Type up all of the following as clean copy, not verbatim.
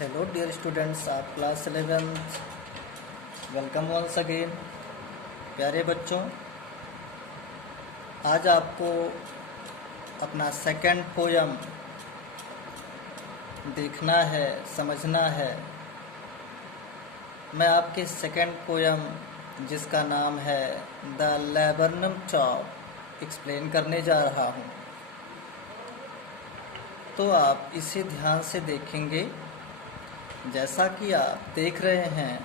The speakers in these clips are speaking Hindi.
Hello dear students of class 11th, welcome once again। प्यारे बच्चों, आज आपको अपना सेकंड पोयम देखना है, समझना है। मैं आपके सेकंड पोयम जिसका नाम है द लेबरनम टॉप एक्सप्लेन करने जा रहा हूँ। तो आप इसे ध्यान से देखेंगे। जैसा कि आप देख रहे हैं,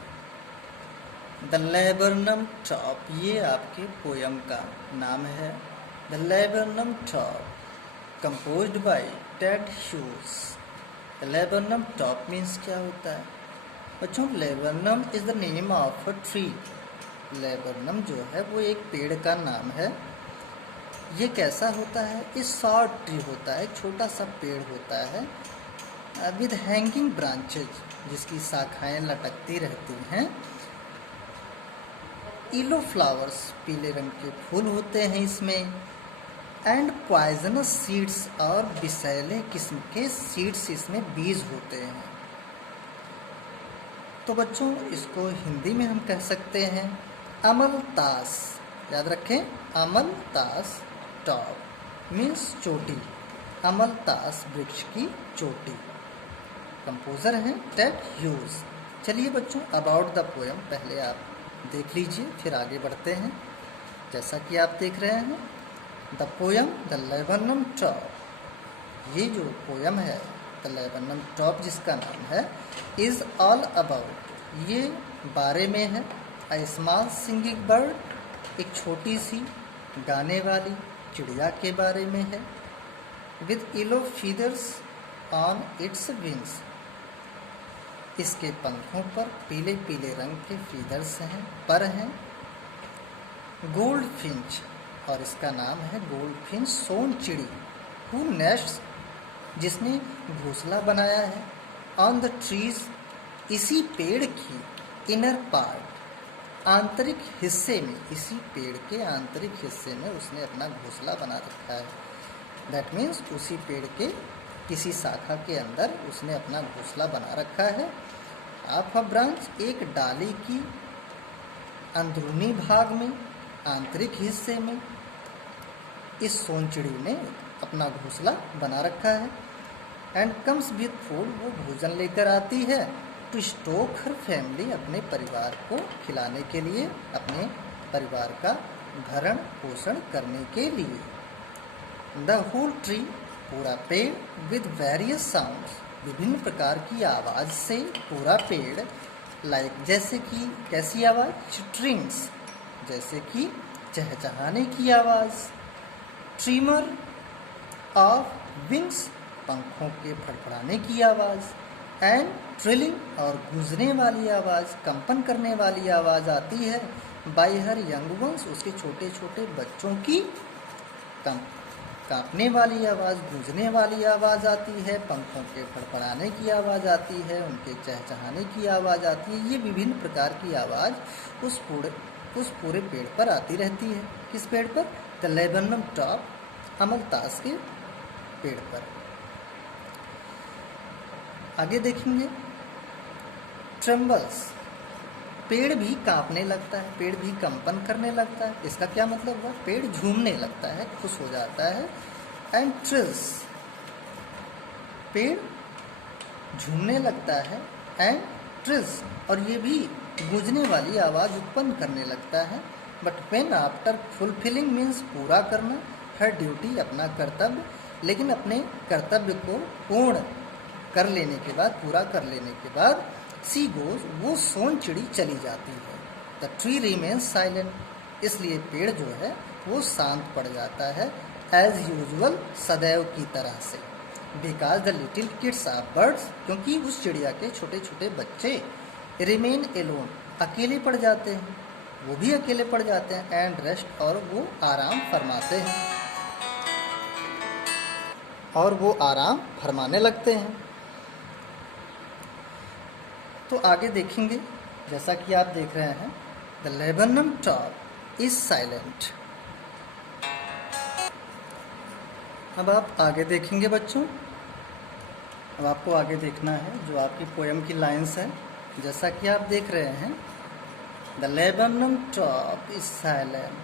द लेबरनम टॉप, ये आपके पोयम का नाम है। The laburnum top composed bye Ted Hughes. The laburnum top means क्या होता है बच्चों? Laburnum is the name of a tree. Laburnum जो है वो एक पेड़ का नाम है। ये कैसा होता है? ये शॉर्ट ट्री होता है, छोटा सा पेड़ होता है विद हैंगिंग ब्रांचेज, जिसकी शाखाएं लटकती रहती हैं। येलो फ्लावर्स, पीले रंग के फूल होते हैं इसमें। एंड पॉइजनस सीड्स, और विषैले किस्म के सीड्स इसमें बीज होते हैं। तो बच्चों, इसको हिंदी में हम कह सकते हैं अमलतास। याद रखें, अमलतास टॉप मीन्स चोटी। अमलतास वृक्ष की चोटी। कंपोजर हैं टेड ह्यूज। चलिए बच्चों, अबाउट द पोयम पहले आप देख लीजिए, फिर आगे बढ़ते हैं। जैसा कि आप देख रहे हैं, the poem the laburnum top, ये जो पोयम है द लेबरनम टॉप जिसका नाम है, इज ऑल अबाउट, ये बारे में है अ स्मॉल सिंगिंग बर्ड, एक छोटी सी गाने वाली चिड़िया के बारे में है। With yellow feathers on its wings, इसके पंखों पर पीले पीले रंग के फीदर्स हैं, पर हैं। गोल्ड फिंच, और इसका नाम है गोल्ड फिंच, सोन चिड़ी। हु नेस्ट्स, जिसने घोंसला बनाया है। ऑन द ट्रीज, इसी पेड़ की इनर पार्ट, आंतरिक हिस्से में, इसी पेड़ के आंतरिक हिस्से में उसने अपना घोंसला बना रखा है। दैट मीन्स उसी पेड़ के किसी शाखा के अंदर उसने अपना घोंसला बना रखा है। ऑफ अ ब्रांच, एक डाली की अंदरूनी भाग में, आंतरिक हिस्से में इस सोनचिड़ी ने अपना घोंसला बना रखा है। एंड कम्स विथ फूड, वो भोजन लेकर आती है। टू स्टोक हर फैमिली, अपने परिवार को खिलाने के लिए, अपने परिवार का भरण पोषण करने के लिए। द होल ट्री, पूरा पेड़, विद वेरियस साउंड्स, विभिन्न प्रकार की आवाज़ से पूरा पेड़, लाइक जैसे कि कैसी आवाज़? स्ट्रिंग्स, जैसे कि चहचहाने की आवाज़। ट्रिमर ऑफ विंग्स, पंखों के फड़फड़ाने की आवाज़। एंड ट्रिलिंग, और गूंजने वाली आवाज़, कंपन करने वाली आवाज़ आती है। बाय हर यंग वंस, उसके छोटे छोटे बच्चों की कांपने वाली आवाज़, गूंजने वाली आवाज़ आती है। पंखों के फड़फड़ाने की आवाज़ आती है, उनके चहचहाने की आवाज़ आती है। ये विभिन्न प्रकार की आवाज़ उस पूरे पेड़ पर आती रहती है। किस पेड़ पर? द लेबरनम टॉप, अमलतास के पेड़ पर। आगे देखेंगे, ट्रेम्बल्स, पेड़ भी कांपने लगता है, पेड़ भी कंपन करने लगता है। इसका क्या मतलब हुआ? पेड़ झूमने लगता है, खुश हो जाता है। एंड ट्रिल्स, पेड़ झूमने लगता है। एंड ट्रिल्स, और ये भी गूंजने वाली आवाज़ उत्पन्न करने लगता है। But when after fulfilling means पूरा करना, हर ड्यूटी, अपना कर्तव्य, लेकिन अपने कर्तव्य को पूर्ण कर लेने के बाद, पूरा कर लेने के बाद, सी गोज, वो सोन चिड़ी चली जाती है। द ट्री रिमेन्स साइलेंट, इसलिए पेड़ जो है वो शांत पड़ जाता है। एज यूजुअल, सदैव की तरह से। Because the little kids are birds, क्योंकि उस चिड़िया के छोटे छोटे बच्चे रिमेन एलोन, अकेले पड़ जाते हैं, वो भी अकेले पड़ जाते हैं। एंड रेस्ट, और वो आराम फरमाते हैं, और वो आराम फरमाने लगते हैं। तो आगे देखेंगे, जैसा कि आप देख रहे हैं, the laburnum top is silent. अब आप आगे देखेंगे बच्चों, अब आपको आगे देखना है जो आपकी पोएम की लाइंस है, जैसा कि आप देख रहे हैं। The Lebanon top is silent,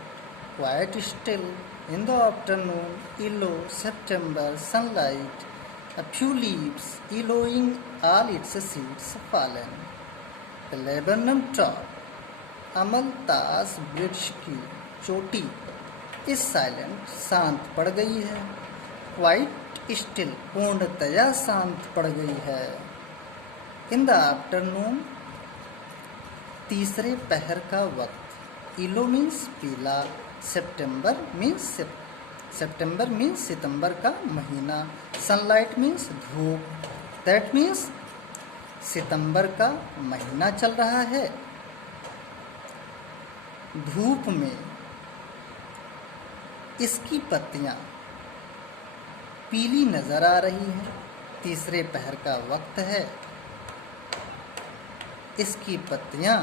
quite still in the afternoon, yellow September sunlight, a few leaves yellowing all its seeds fallen. The Lebanon top, अमलतास वृक्ष की चोटी इस साइलेंट शांत पड़ गई है, क्वाइट स्टिल पूर्णतया शांत पड़ गई है। इन द आफ्टरनून तीसरे पहर का वक्त, इलो मीन्स पीला, सेप्टेम्बर मीन्स सितंबर का महीना, सनलाइट मीन्स धूप, दैट मीन्स सितंबर का महीना चल रहा है। धूप में इसकी पत्तियां पीली नजर आ रही हैं, तीसरे पहर का वक्त है, इसकी पत्तियां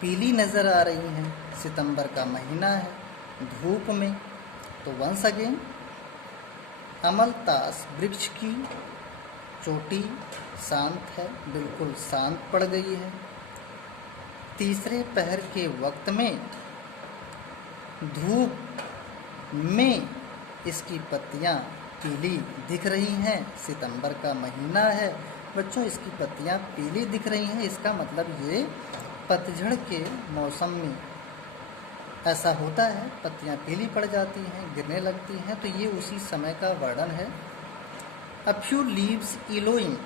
पीली नजर आ रही हैं, सितंबर का महीना है, धूप में। तो वंस अगेन, अमलतास वृक्ष की चोटी शांत है, बिल्कुल शांत पड़ गई है। तीसरे पहर के वक्त में धूप में इसकी पत्तियां पीली दिख रही हैं, सितंबर का महीना है। बच्चों, इसकी पत्तियां पीली दिख रही हैं, इसका मतलब ये पतझड़ के मौसम में ऐसा होता है, पत्तियां पीली पड़ जाती हैं, गिरने लगती हैं, तो ये उसी समय का वर्णन है। अ फ्यू लीव्स इलोइंग,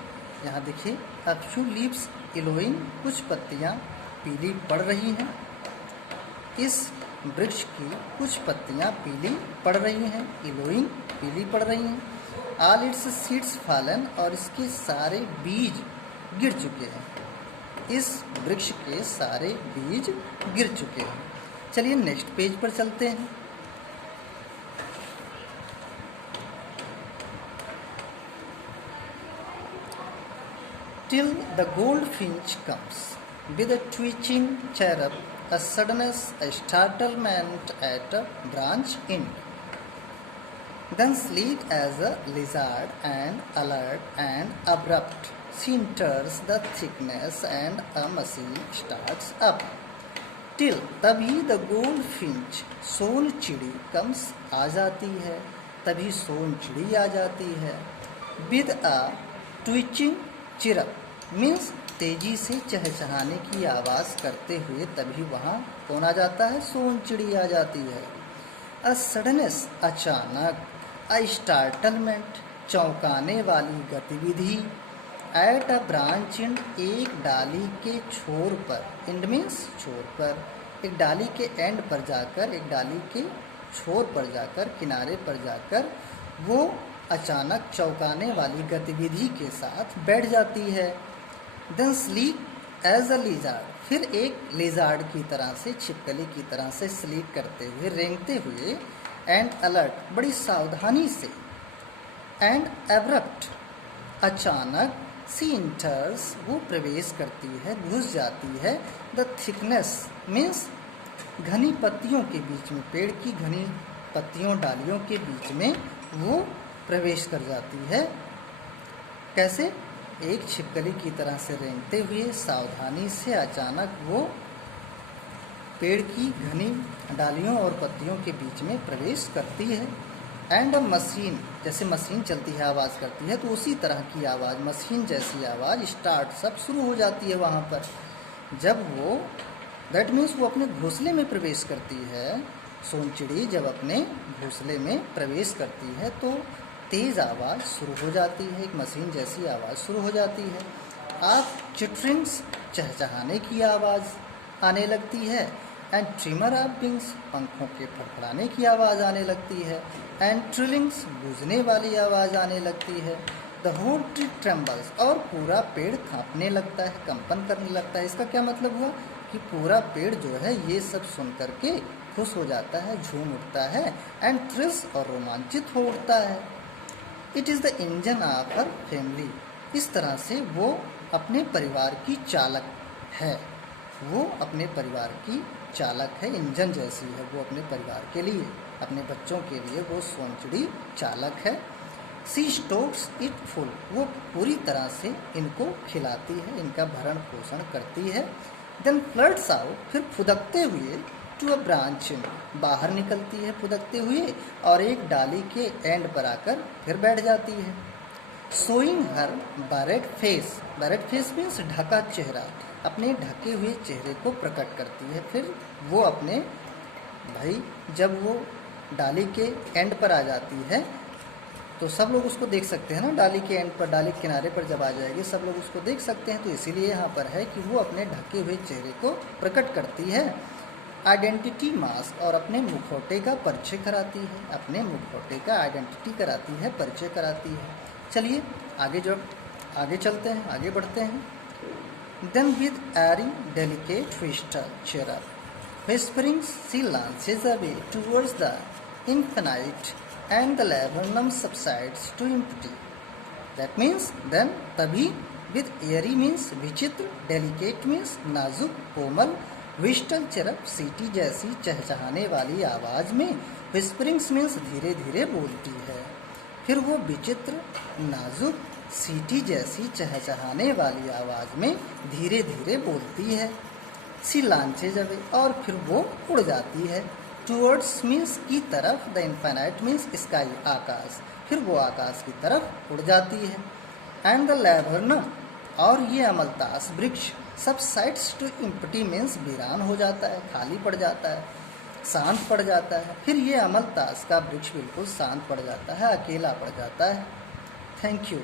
यहाँ देखिए, अ फ्यू लीव्स इलोइंग, कुछ पत्तियां पीली पड़ रही हैं, इस वृक्ष की कुछ पत्तियां पीली पड़ रही हैं, इलोइंग पीली पड़ रही हैं। ऑल इट्स सीड्स फॉलन, और इसके सारे बीज गिर चुके हैं, इस वृक्ष के सारे बीज गिर चुके हैं। चलिए नेक्स्ट पेज पर चलते हैं। Till the goldfinch comes with a twitching chirrup, a suddenness, a startlement at a branch end. Then sleek as a lizard and alert and abrupt, she enters the thickness and a machine starts up. Till, तभी the goldfinch, सोन चिड़ी comes, आ जाती है, तभी सोन चिड़ी आ जाती है। With a twitching chirrup means तेजी से चहचहाने की आवाज़ करते हुए तभी वहाँ कौन आ जाता है, सोन चिड़ी आ जाती है। अ सडनेस, अचानक, अ स्टार्टलमेंट, चौंकाने वाली गतिविधि, एट अ ब्रांच एंड, एक डाली के छोर पर, एंड मीन्स छोर पर, एक डाली के एंड पर जाकर, एक डाली के छोर पर जाकर, किनारे पर जाकर वो अचानक चौंकाने वाली गतिविधि के साथ बैठ जाती है। Then sleek as a lizard, फिर एक लिजार्ड की तरह से, छिपकली की तरह से स्लीक करते हुए, रेंगते हुए, एंड अलर्ट, बड़ी सावधानी से, एंड एब्रप्ट, अचानक, सी इंटर्स, वो प्रवेश करती है, घुस जाती है, द थिकनेस मीन्स घनी पत्तियों के बीच में, पेड़ की घनी पत्तियों डालियों के बीच में वो प्रवेश कर जाती है। कैसे? एक छिपकली की तरह से रेंगते हुए, सावधानी से, अचानक वो पेड़ की घनी डालियों और पत्तियों के बीच में प्रवेश करती है। एंड अ मशीन, जैसे मशीन चलती है आवाज़ करती है, तो उसी तरह की आवाज़, मशीन जैसी आवाज़ स्टार्ट सब शुरू हो जाती है वहाँ पर। जब वो, दैट मीन्स वो अपने घोंसले में प्रवेश करती है, सोनचिड़ी जब अपने घोंसले में प्रवेश करती है तो तेज़ आवाज़ शुरू हो जाती है, एक मशीन जैसी आवाज़ शुरू हो जाती है। आप चिट्रिंग्स, चहचहाने की आवाज़ आने लगती है, एंड ट्रिमर ऑफ विंग्स, पंखों के फड़फड़ाने की आवाज़ आने लगती है, एंड ट्रिलिंग्स, गूंजने वाली आवाज़ आने लगती है। द होल ट्री ट्रेम्बल्स, और पूरा पेड़ कांपने लगता है, कंपन करने लगता है। इसका क्या मतलब हुआ कि पूरा पेड़ जो है ये सब सुन करके खुश हो जाता है, झूम उठता है, एंड थ्रिल्स, और रोमांचित हो उठता है। It is the engine of her family, इस तरह से वो अपने परिवार की चालक है, वो अपने परिवार की चालक है, इंजन जैसी है वो अपने परिवार के लिए, अपने बच्चों के लिए वो सोनचिड़ी चालक है। सी स्टोक्स इट फुल, वो पूरी तरह से इनको खिलाती है, इनका भरण पोषण करती है। देन फ्लड्स आउट, फिर फुदकते हुए टू अ ब्रांच, बाहर निकलती है फुदकते हुए और एक डाली के एंड पर आकर फिर बैठ जाती है। शोइंग हर बैरेड फेस मीन्स ढका चेहरा, अपने ढके हुए चेहरे को प्रकट करती है। फिर वो अपने भाई जब वो डाली के एंड पर आ जाती है तो सब लोग उसको देख सकते हैं ना, डाली के एंड पर, डाली के किनारे पर जब आ जाएगी सब लोग उसको देख सकते हैं, तो इसीलिए यहाँ पर है कि वो अपने ढके हुए चेहरे को प्रकट करती है। आइडेंटिटी मास्क, और अपने मुखौटे का परिचय कराती है, अपने मुखौटे का आइडेंटिटी कराती है, परिचय कराती है। चलिए आगे चलते हैं, आगे बढ़ते हैं। Then with airy delicate whistle cheer up, whispering she lances away towards the infinite and the laburnum subsides to empty. That means then तभी, with airy means विचित्र, delicate means नाजुक कोमल, whistle chirp सीटी जैसी चहचहाने वाली आवाज़ में, whisperings means धीरे धीरे बोलती है। फिर वो विचित्र नाजुक सीटी जैसी चहचहाने वाली आवाज़ में धीरे धीरे बोलती है। सी लांचे जब, और फिर वो उड़ जाती है। टूवर्ड्स मीन्स की तरफ, द इन्फाइनाइट मीन्स स्काई आकाश, फिर वो आकाश की तरफ उड़ जाती है। एंड द लैबर्नम, और ये अमलतास वृक्ष, सब साइड्स टू इम्पटी मीन्स वीरान हो जाता है, खाली पड़ जाता है, शांत पड़ जाता है। फिर ये अमलतास का वृक्ष बिल्कुल शांत पड़ जाता है, अकेला पड़ जाता है। Thank you.